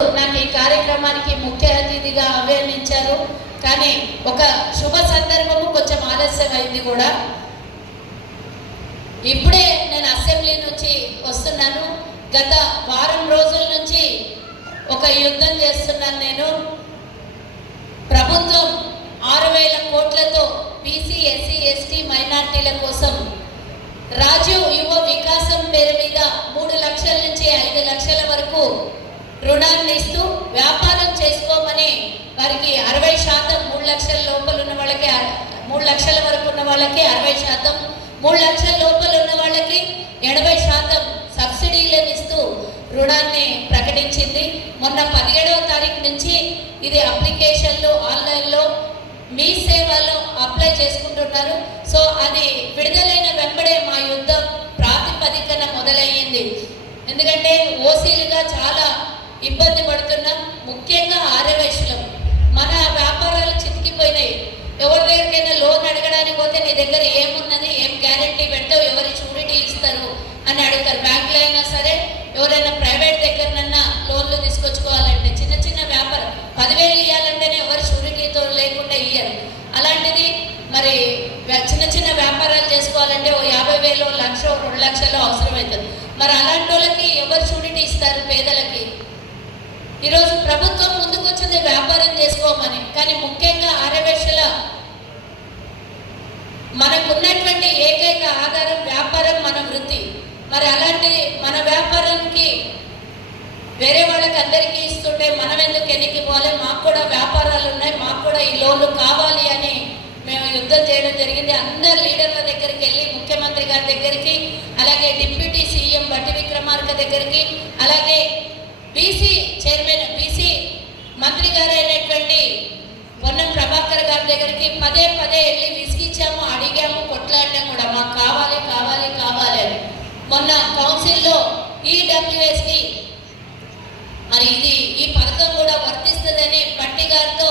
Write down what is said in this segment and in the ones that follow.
నాకు ఈ కార్యక్రమానికి ముఖ్య అతిథిగా ఆహ్వానించారు. కానీ ఒక శుభ సందర్భము కొంచెం ఆలస్యం అయింది కూడా. ఇప్పుడే నేను అసెంబ్లీ నుంచి వస్తున్నాను. గత వారం రోజుల నుంచి ఒక యుద్ధం చేస్తున్నాను నేను. ప్రభుత్వం ఆరు వేల కోట్లతో బీసీ ఎస్సీ ఎస్టీ మైనార్టీల కోసం రాజీవ్ రుణాన్ని ఇస్తూ వ్యాపారం చేసుకోమని వారికి అరవై శాతం మూడు లక్షల లోపల ఉన్న వాళ్ళకి మూడు లక్షల వరకు ఉన్న వాళ్ళకి అరవై శాతం మూడు లక్షల లోపల ఉన్న వాళ్ళకి ఎనభై శాతం సబ్సిడీలను ఇస్తూ రుణాన్ని ప్రకటించింది. మొన్న పదిహేడవ తారీఖు నుంచి ఇది అప్లికేషన్లు ఆన్లైన్లో మీ సేవలో అప్లై చేసుకుంటున్నారు. సో అది విడుదలైన వెంబడే మా యుద్ధం ప్రాతిపదికన మొదలయ్యింది. ఎందుకంటే ఓసీలుగా చాలా ఇబ్బంది పడుతున్నాం ముఖ్యంగా ఆర్యవైశ్యులం. మన వ్యాపారాలు చితికిపోయినాయి. ఎవరి దగ్గరికైనా లోన్ అడగడానికి పోతే నీ దగ్గర ఏమున్నది ఏం గ్యారంటీ పెడతావు ఎవరి షూరిటీ ఇస్తారు అని అడుగుతారు. బ్యాంకులో అయినా సరే ఎవరైనా ప్రైవేట్ దగ్గరనన్నా లోన్లు తీసుకొచ్చుకోవాలంటే చిన్న చిన్న వ్యాపారం. పదివేలు ఇవ్వాలంటేనే ఎవరు షూరిటీతో లేకుండా ఇయ్యరు. అలాంటిది మరి చిన్న చిన్న వ్యాపారాలు చేసుకోవాలంటే ఓ యాభై వేలు లక్ష రెండు లక్షలు అవసరమవుతుంది. మరి అలాంటి వాళ్ళకి ఎవరు షూరిటీ ఇస్తారు పేదలకి? ఈరోజు ప్రభుత్వం ముందుకొచ్చింది వ్యాపారం చేసుకోమని కానీ ముఖ్యంగా ఆర్యవేశల మనకున్నటువంటి ఏకైక ఆధారం వ్యాపారం మన వృత్తి. మరి అలాంటి మన వ్యాపారానికి వేరే వాళ్ళకి అందరికీ ఇస్తుంటే మనం ఎందుకు ఎన్నికి పోవాలి మాకు కూడా వ్యాపారాలు ఉన్నాయి మాకు కూడా ఈ లోన్లు కావాలి అని మేము యుద్ధం చేయడం జరిగింది. అందరు లీడర్ల దగ్గరికి వెళ్ళి ముఖ్యమంత్రి గారి దగ్గరికి అలాగే డిప్యూటీ సీఎం బట్టి విక్రమార్క దగ్గరికి అలాగే బీసీ చైర్మన్ బీసీ మంత్రి గారు అయినటువంటి పొన్నం ప్రభాకర్ గారి దగ్గరికి పదే పదే వెళ్ళి విసిగించాము అడిగాము కొట్లాడినాం కూడా మాకు కావాలి కావాలి కావాలి అని మొన్న కౌన్సిల్లో ఈడబ్ల్యూఎస్కి మరి ఇది ఈ పథకం కూడా వర్తిస్తుందని పట్టి గారితో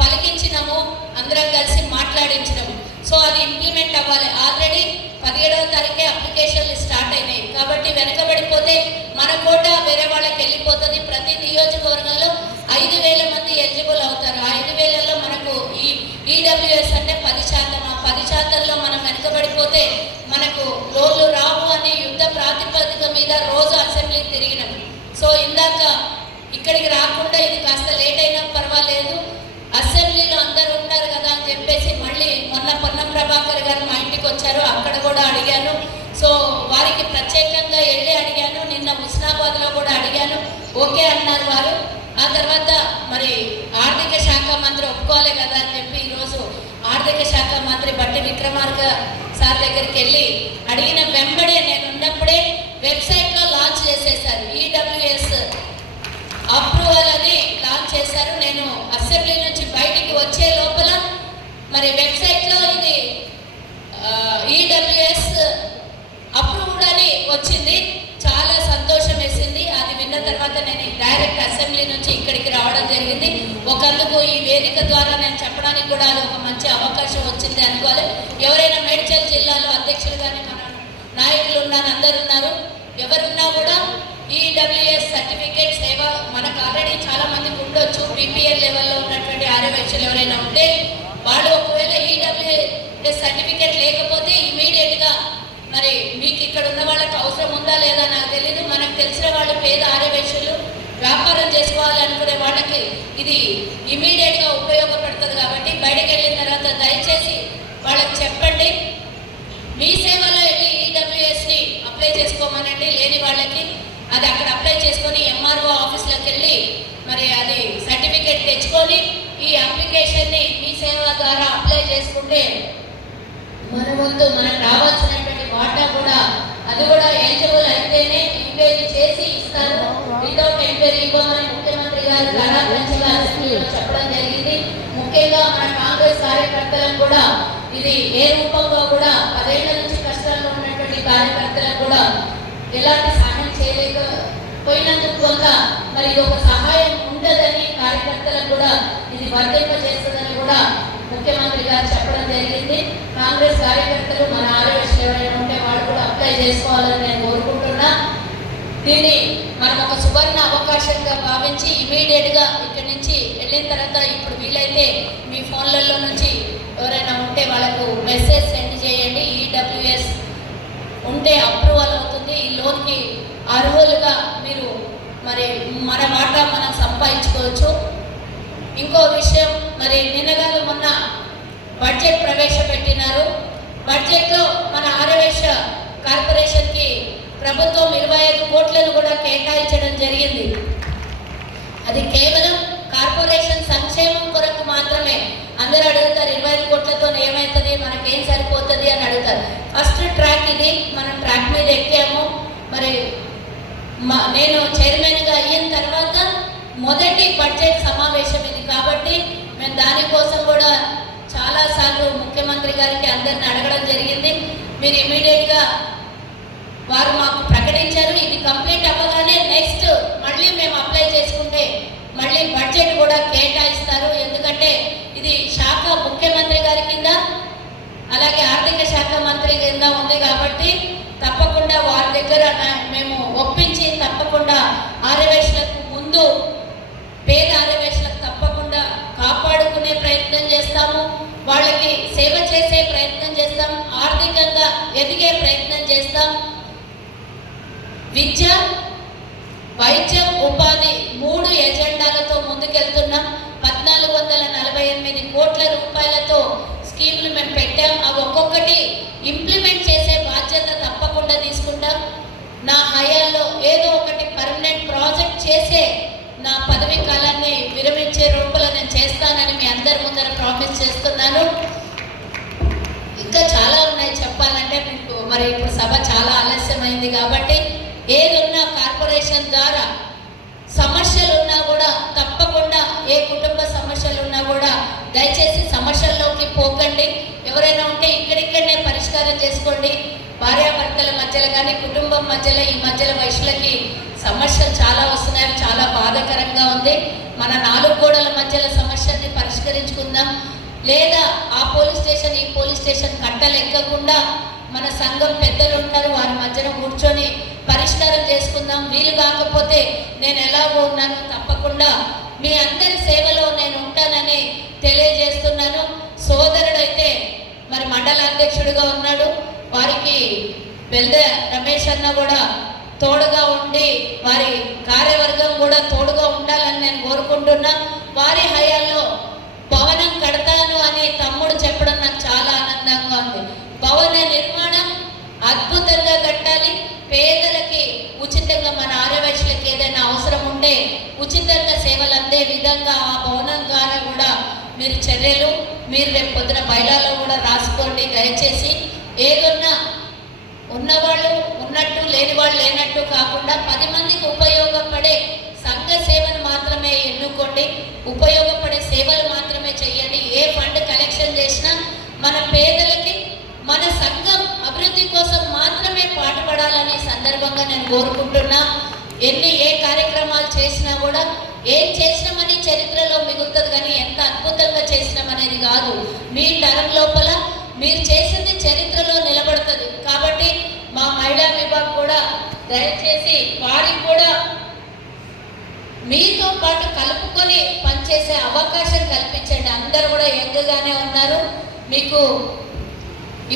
పలికించినాము అందరం కలిసి మాట్లాడించినాము సో అది ఇంప్లిమెంట్ అవ్వాలి ఆల్రెడీ పదిహేడవ తారీఖే అప్లికేషన్లు స్టార్ట్ అయినాయి కాబట్టి వెనకబడిపోతే మన కోట వేరే వాళ్ళకి వెళ్ళిపోతుంది ప్రతి నియోజకవర్గంలో ఐదు వేల మంది ఎలిజిబుల్ అవుతారు ఆ ఐదు వేలలో మనకు ఈ ఈడబ్ల్యూఎస్ అంటే పది శాతం ఆ పది శాతంలో మనం వెనకబడిపోతే మనకు లోన్లు రావు అనే యుద్ధ ప్రాతిపదిక మీద రోజు అసెంబ్లీకి తిరిగినాం ఇందాక ఇక్కడికి రాకుండా ఇది కాస్త లేట్ అయినా పర్వాలేదు. అసెంబ్లీలో అందరూ ఉంటారు కదా అని చెప్పేసి మళ్ళీ మొన్న పొన్నం ప్రభాకర్ గారు మా ఇంటికి వచ్చారు. అక్కడ కూడా అడిగాను. సో వారికి ప్రత్యేకంగా వెళ్ళి అడిగాను. నిన్న హుస్నాబాద్లో కూడా అడిగాను. ఓకే అన్నారు వారు. ఆ తర్వాత మరి ఆర్థిక శాఖ మంత్రి ఒప్పుకోవాలి కదా అని చెప్పి ఈరోజు ఆర్థిక శాఖ మంత్రి బట్టి విక్రమార్క సార్ దగ్గరికి వెళ్ళి అడిగిన వెంబడే నేను ఉన్నప్పుడే వెబ్సైట్లో లాంచ్ చేసేసారు ఈడబ్ల్యూఎస్ అప్రూవల్ అని లాంచ్ చేశారు నేను అసెంబ్లీ నుంచి బయటికి వచ్చే లోపల మరి వెబ్సైట్లో ఇది ఈడబ్ల్యూఎస్ అప్రూవ్డ్ అని వచ్చింది. చాలా సంతోషం వేసింది. అది విన్న తర్వాత నేను డైరెక్ట్ అసెంబ్లీ నుంచి ఇక్కడికి రావడం జరిగింది. ఒకందుకు ఈ వేదిక ద్వారా నేను చెప్పడానికి కూడా అది ఒక మంచి అవకాశం వచ్చింది అనుకోవాలి. ఎవరైనా మేడ్చల్ జిల్లాలో అధ్యక్షులు కానీ మన నాయకులు ఉన్నారు అందరు ఉన్నారు. ఎవరున్నా కూడా ఈడబ్ల్యూఎస్ సర్టిఫికేట్ సేవ మనకు ఆల్రెడీ చాలా మందికి ఉండొచ్చు. బీపీఎల్ లెవెల్లో ఉన్నటువంటి ఆర్యవేక్షలు ఎవరైనా ఉంటే వాళ్ళు ఒకవేళ ఈడబ్ల్యూఎస్ సర్టిఫికేట్ లేకపోతే ఇమీడియట్గా మరి మీకు ఇక్కడ ఉన్న వాళ్ళకి అవసరం ఉందా లేదా నాకు తెలియదు మనకు తెలిసిన వాళ్ళు పేద ఆర్యవేక్షలు వ్యాపారం చేసుకోవాలనుకునే వాళ్ళకి ఇది ఇమీడియట్గా ఉపయోగపడుతుంది కాబట్టి బయటకు వెళ్ళిన తర్వాత దయచేసి వాళ్ళకి చెప్పండి. మీ సేవలో వెళ్ళి ఈడబ్ల్యూఎస్ని అప్లై చేసుకోమనండి. లేని వాళ్ళకి అది అక్కడ అప్లై చేసుకొని ఎంఆర్ఓ ఆఫీస్లోకి వెళ్ళి మరి అది సర్టిఫికేట్ తెచ్చుకొని ఈ అప్లికేషన్ని మీ సేవ ద్వారా అప్లై చేసుకుంటే మన ముందు మనకు రావాల్సినటువంటి వాటా కూడా అది కూడా ఎలిజిబుల్ అయితేనే ఎంక్వైరీ చేసి ఇస్తారు వితౌట్ ఎంక్వైరీ ఇవ్వమని ముఖ్యమంత్రి గారు ధనాధ్యక్షుల చెప్పడం జరిగింది. ముఖ్యంగా మన కాంగ్రెస్ కార్యకర్తలకు కూడా ఇది ఏ రూపంలో కూడా పదేళ్ళ నుంచి కష్టాల్లో ఉన్నటువంటి కార్యకర్తలకు కూడా ఎలాంటి సహాయం చేయలేకపోయినందుకు కొంత మరి ఒక సహాయం ఉండదని కార్యకర్తలకు కూడా ఇది వర్తింప చేస్తుందని కూడా ముఖ్యమంత్రి గారు చెప్పడం జరిగింది. కాంగ్రెస్ కార్యకర్తలు మన ఆరోగ్య ఎవరైనా ఉంటే వాళ్ళు కూడా అప్లై చేసుకోవాలని నేను కోరుకుంటున్నా. దీన్ని మనం ఒక సువర్ణ అవకాశంగా భావించి ఇమీడియట్గా ఇక్కడి నుంచి వెళ్ళిన తర్వాత ఇప్పుడు వీలైతే మీ ఫోన్లలో నుంచి ఎవరైనా ఉంటే వాళ్ళకు మెసేజ్ సెండ్ చేయండి. ఈడబ్ల్యూఎస్ ఉంటే అప్రూవల్ అవుతుంది. ఈ లోన్కి అర్హులుగా మీరు మరి మన మాట మనం సంపాదించుకోవచ్చు. ఇంకో విషయం మరి నిన్నగారు మొన్న బడ్జెట్ ప్రవేశపెట్టినారు. బడ్జెట్లో మన ఆరవేశ కార్పొరేషన్కి ప్రభుత్వం ఇరవై ఐదు కోట్లను కూడా కేటాయించడం జరిగింది. అది కేవలం కార్పొరేషన్ సంక్షేమం కొరకు మాత్రమే. అందరూ అడుగుతారు ఇరవై ఐదు కోట్లతో ఏమవుతుంది మనకేం సరిపోతుంది అని అడుగుతారు. ఫస్ట్ ట్రాక్ ఇది. మనం ట్రాక్ మీద ఎక్కాము. మరి మా నేను చైర్మన్గా అయిన తర్వాత మొదటి బడ్జెట్ సమావేశం ఇది. కాబట్టి మేము దానికోసం కూడా చాలాసార్లు ముఖ్యమంత్రి గారికి అందరిని అడగడం జరిగింది. మీరు ఇమీడియట్గా వారు మాకు ప్రకటించారు. ఇది కంప్లీట్ అవ్వగానే నెక్స్ట్ మళ్ళీ మేము అప్లై చేసుకుంటే మళ్ళీ బడ్జెట్ కూడా కేటాయిస్తారు. ఎందుకంటే ఇది శాఖ ముఖ్యమంత్రి గారి కింద అలాగే ఆర్థిక శాఖ మంత్రి కింద ఉంది కాబట్టి తప్పకుండా వారి దగ్గర మేము ఒప్పించి తప్పకుండా ఆర్యవేశలకు ముందు వాళ్ళకి సేవ చేసే ప్రయత్నం చేస్తాం ఆర్థికంగా ఎదిగే ప్రయత్నం చేస్తాం. విద్య వైద్యం ఉపాధి మూడు ఎజెండాలతో ముందుకెళ్తున్నాం. అందరి ముందర ప్రామిస్ చేస్తున్నాను. ఇంకా చాలా ఉన్నాయి చెప్పాలంటే మీకు. మరి ఇప్పుడు సభ చాలా ఆలస్యమైంది కాబట్టి ఏదున్నా కార్పొరేషన్ ద్వారా సమస్యలు ఉన్నా కూడా తప్పకుండా ఏ కుటుంబ సమస్యలు ఉన్నా కూడా దయచేసి సమస్యల్లోకి పోకండి. ఎవరైనా ఉంటే ఇక్కడిక్కడనే పరిష్కారం చేసుకోండి. భార్యాభర్తల మధ్యలో కానీ కుటుంబం మధ్యలో ఈ మధ్యలో వయసులకి సమస్యలు చాలా వస్తున్నాయి చాలా బాధాకరంగా ఉంది. మన నాలుగు గోడల మధ్యలో సమస్య పరిష్కరించుకుందాం. లేదా ఆ పోలీస్ స్టేషన్ ఈ పోలీస్ స్టేషన్ కట్టలు ఎక్కకుండా మన సంఘం పెద్దలు ఉంటారు వారి మధ్యన కూర్చొని పరిష్కారం చేసుకుందాం. వీలు కాకపోతే నేను ఎలాగో ఉన్నాను తప్పకుండా మీ అందరి సేవలో నేను ఉంటానని తెలియజేస్తున్నాను. సోదరుడు అయితే మరి మండల అధ్యక్షుడిగా ఉన్నాడు. వారికి వెల్ద రమేష్ అన్న కూడా తోడుగా ఉండి వారి కార్యవర్గం కూడా తోడుగా ఉండాలని నేను కోరుకుంటున్నా. వారి హయాల్లో భవనం కడతాను అని తమ్ముడు చెప్పడం నాకు చాలా ఆనందంగా ఉంది. భవన నిర్మాణం అద్భుతంగా కట్టాలి. పేదలకి ఉచితంగా మన ఆర్యవైశ్యులకి ఏదైనా అవసరం ఉంటే ఉచితంగా సేవలు అందే విధంగా ఆ భవనం ద్వారా కూడా మీరు చర్యలు మీరు రేపు పొద్దున బయలాలో కూడా రాసుకోండి దయచేసి. ఏదున్నా ఉన్నవాళ్ళు ఉన్నట్టు లేని వాళ్ళు లేనట్టు కాకుండా పది మందికి ఉపయోగపడే సంఘ సేవను మాత్రమే ఎన్నుకోండి. ఉపయోగ సేవలు మాత్రమే చేయండి ఏ ఫండ్ కలెక్షన్ చేసినా మన పేదలకి మన సంఘం అభివృద్ధి కోసం మాత్రమే పాటుపడాలని సందర్భంగా నేను కోరుకుంటున్నా ఎన్ని ఏ కార్యక్రమాలు చేసినా కూడా ఏం చేసినామని చరిత్రలో మిగులుతుంది కానీ ఎంత అద్భుతంగా చేసినామనేది కాదు. మీ తరం లోపల మీరు చేసింది చరిత్రలో నిలబడుతుంది. కాబట్టి మా మహిళా విభాగం కూడా దయచేసి వారికి కూడా మీతో పాటు కలుపుకొని పనిచేసే అవకాశం కల్పించండి. అందరూ కూడా యంగ్గానే ఉన్నారు. మీకు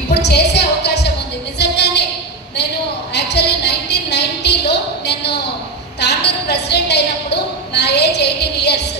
ఇప్పుడు చేసే అవకాశం ఉంది. నిజంగానే నేను యాక్చువల్లీ నైన్టీన్ నైన్టీలో నేను తాండూరు ప్రెసిడెంట్ అయినప్పుడు నా ఏజ్ ఎయిటీన్ ఇయర్స్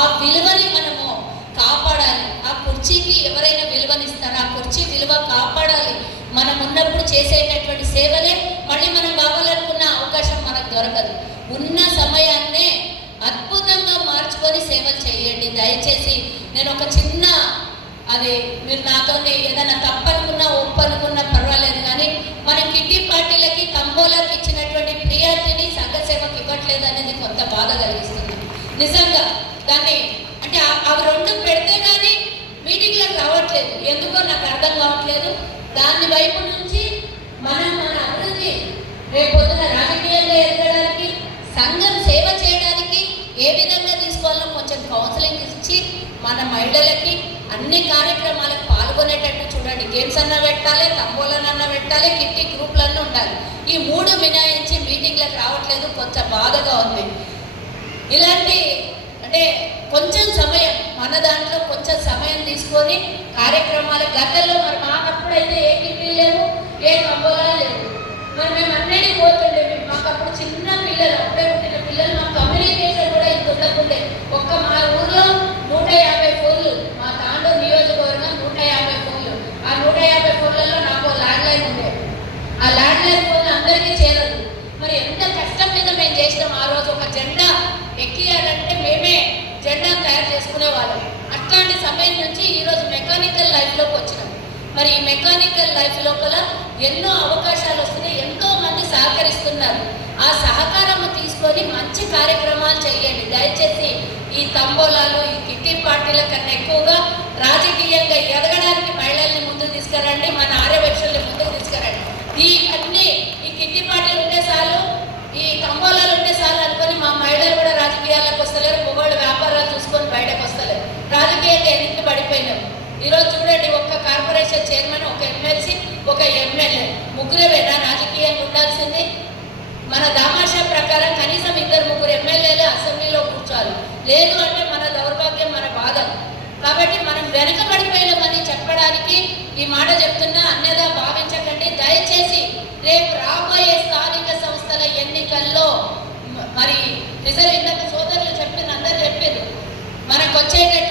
ఆ విలువని మనము కాపాడాలి. ఆ కుర్చీకి ఎవరైనా విలువనిస్తారో? ఆ కుర్చీ విలువ కాపాడాలి. మనం ఉన్నప్పుడు చేసేటటువంటి సేవలే మళ్ళీ మనం కావాలనుకున్న అవకాశం మనకు దొరకదు. ఉన్న సమయాన్నే అద్భుతంగా మార్చుకొని సేవలు చేయండి. దయచేసి నేను ఒక చిన్న అది మీరు నాతో ఏదైనా తప్పనుకున్నా ఒప్పనుకున్నా పర్వాలేదు కానీ మన కిట్టి పార్టీలకి కంబోలకి ఇచ్చినటువంటి ప్రియారిటీని సంఘ సేవకు ఇవ్వట్లేదు అనేది కొంత బాధ కలిగిస్తుంది. నిజంగా దాన్ని అంటే అవి రెండు పెడితే కానీ మీటింగ్లకు రావట్లేదు. ఎందుకో నాకు అర్థం కావట్లేదు. దాని వైపు నుంచి మనం మన అభివృద్ధి రేపు రాజకీయంగా ఎదగడానికి సంఘం సేవ చేయడానికి ఏ విధంగా తీసుకోవాలో కొంచెం కౌన్సిలింగ్ ఇచ్చి మన మహిళలకి అన్ని కార్యక్రమాలకు పాల్గొనేటట్టు చూడండి. గేమ్స్ అన్న పెట్టాలి తంబోలన్న పెట్టాలి కిట్టి గ్రూప్లన్నీ ఉండాలి. ఈ మూడు మినాయించి మీటింగ్లకు రావట్లేదు. కొంచెం బాధగా ఉంది. ఇలాంటి అంటే కొంచెం సమయం మన దాంట్లో కొంచెం సమయం తీసుకొని కార్యక్రమాలు గతంలో మరి మాకప్పుడైతే ఏ కిట్టి లేవు ఏ కంబోలా లేవు. మరి మేము అన్నిటికీ పోతుండే మాకు అప్పుడు చిన్న పిల్లలు అప్పుడే పుట్టిన పిల్లలు మా కమ్యూనికేషన్ కూడా ఇంత ఉండకుండే ఒక్క మా ఊర్లో నూట యాభై ఫోన్లు మా తాండూ నియోజకవర్గం నూట యాభై ఫోన్లు ఆ నూట యాభై ఫోన్లలో నాకు ల్యాండ్ లైన్ ఉండే ఆ ల్యాండ్ లైన్ ఫోన్ అందరికీ చేరదు మరి ఎంత కష్టం మీద మేము చేసినాం ఆ రోజు ఒక జెండా ఎక్కియాలంటే మేమే జెండా తయారు చేసుకునే వాళ్ళం అట్లాంటి సమయం నుంచి ఈరోజు మెకానికల్ లైఫ్లోకి వచ్చినాం మరి ఈ మెకానికల్ లైఫ్ లోపల ఎన్నో అవకాశాలు వస్తున్నాయి ఎంతో మంది సహకరిస్తున్నారు ఆ సహకారం తీసుకొని మంచి కార్యక్రమాలు చేయండి దయచేసి ఈ తంబోలాలు ఈ కిట్టి పార్టీల కన్నా ఎక్కువగా రాజకీయంగా ఎదగడానికి మహిళల్ని ముందుకు తీసుకురండి మన ఆర్యవక్షల్ని ముందుకు తీసుకురండి. ఈ అన్ని ఈ కిట్టి పార్టీలు ఉండే సార్లు ఈ తంబోలాలు ఉండే సార్లు అనుకొని మా మహిళలు కూడా రాజకీయాలకు వస్తలేరు మొగోళ్ళు వ్యాపారాలు చూసుకొని బయటకు వస్తలేరు. రాజకీయంగా ఎన్నిక పడిపోయినారు. ఈరోజు చూడండి ఒక్క కార్పొరేషన్ చైర్మన్ ఒక ఎమ్మెల్సీ ఒక ఎమ్మెల్యే ముగ్గురేనా రాజకీయంగా ఉండాల్సింది మన దామ ప్రకారం కనీసం ఇద్దరు ముగ్గురు ఎమ్మెల్యేలు అసెంబ్లీలో కూర్చోాలి లేదు అంటే మన దౌర్భాగ్యం మన బాధ. కాబట్టి మనం వెనకబడిపోయినామని చెప్పడానికి ఈ మాట చెప్తున్నా అన్యదా భావించకండి. దయచేసి రేపు రాబోయే స్థానిక సంస్థల ఎన్నికల్లో మరి రిజర్వ్ ఇందాక సోదరులు చెప్పిన అందరు చెప్పారు మనకు వచ్చేటట్టు